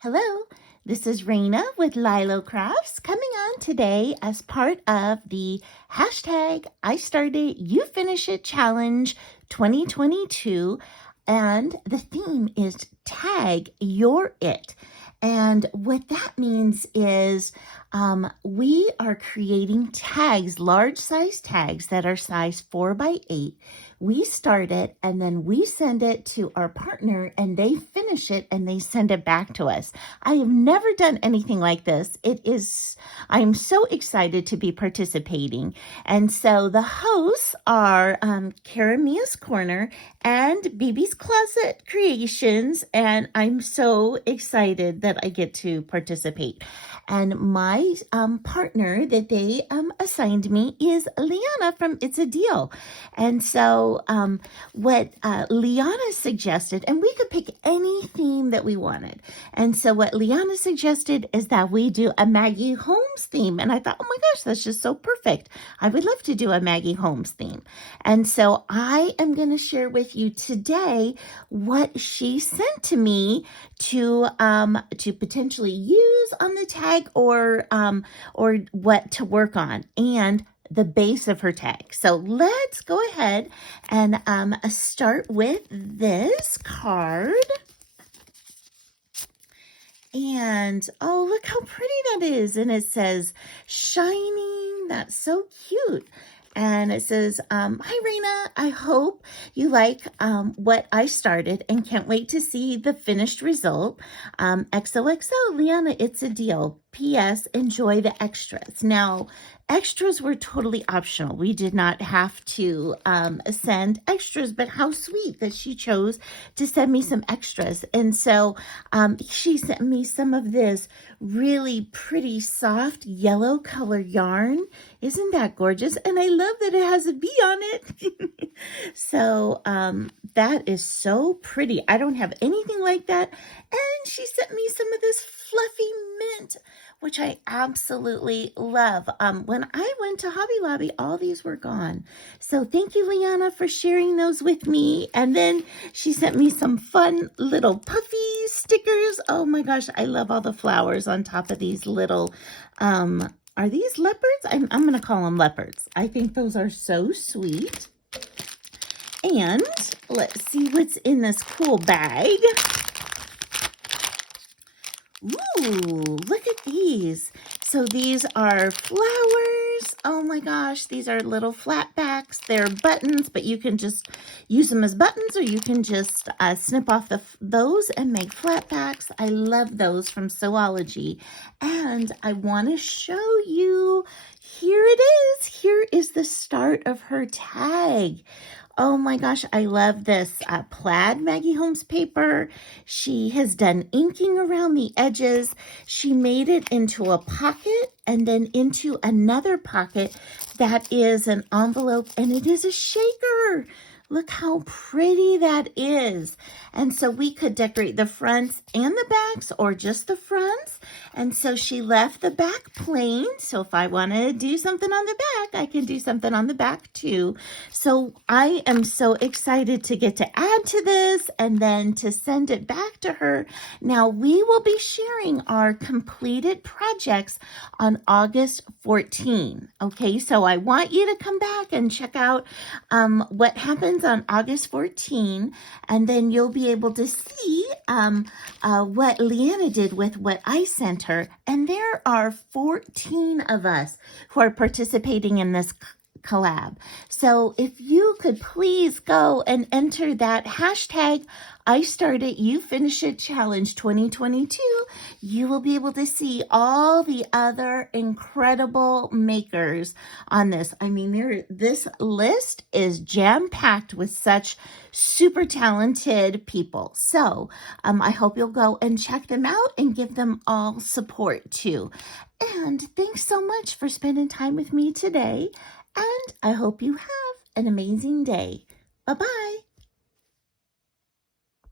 Hello, this is Raina with LYLO Crafts coming on today as part of the hashtag I Started You Finish It Challenge 2022. And the theme is Tag Your It. And what that means is we are creating tags, large size tags that are size 4x8. We start it and then we send it to our partner and they finish it and they send it back to us. I have never done anything like this. I'm so excited to be participating. And so the hosts are Cara Mia's Corner and BB's Closet Creations. And I'm so excited that I get to participate. And my partner that they assigned me is Liana from It's a Deal. And so what Liana suggested, and we could pick any theme that we wanted. And so what Liana suggested is that we do a Maggie Holmes theme. And I thought, oh my gosh, that's just so perfect. I would love to do a Maggie Holmes theme. And so I am going to share with you today what she sent to me to potentially use on the tag or what to work on and the base of her tag. So let's go ahead and start with this card. And oh, look how pretty that is. And it says shining. That's so cute. And it says, hi, Raina, I hope you like what I started and can't wait to see the finished result. XOXO, Liana, it's a deal. P.S. Enjoy the extras. Now, extras were totally optional. We did not have to send extras, but how sweet that she chose to send me some extras. And so she sent me some of this really pretty soft yellow color yarn. Isn't that gorgeous? And I love that it has a bee on it. So that is so pretty. I don't have anything like that. And she sent me some of this fluffy mint, which I absolutely love. When I went to Hobby Lobby, all these were gone. So thank you, Liana, for sharing those with me. And then she sent me some fun little puffy stickers. Oh my gosh, I love all the flowers on top of these little, are these leopards? I'm going to call them leopards. I think those are so sweet. And let's see what's in this cool bag. Ooh, look at these. So these are flowers. Oh my gosh, these are little flat backs. They're buttons, but you can just use them as buttons or you can just snip off those and make flat backs. I love those from Sewology. And I want to show you, here it is. Here is the start of her tag. Oh my gosh, I love this plaid Maggie Holmes paper. She has done inking around the edges. She made it into a pocket and then into another pocket that is an envelope, and it is a shaker. Look how pretty that is. And so we could decorate the fronts and the backs or just the fronts. And so she left the back plain. So if I want to do something on the back, I can do something on the back too. So I am so excited to get to add to this and then to send it back to her. Now we will be sharing our completed projects on August 14. Okay, so I want you to come back and check out what happens on August 14, and then you'll be able to see what Liana did with what I sent her. And there are 14 of us who are participating in this collab. So if you could please go and enter that hashtag I Started You Finish It Challenge 2022, you will be able to see all the other incredible makers on this. I mean, this list is jam-packed with such super talented people. So I hope you'll go and check them out and give them all support too. And thanks so much for spending time with me today. And I hope you have an amazing day. Bye-bye.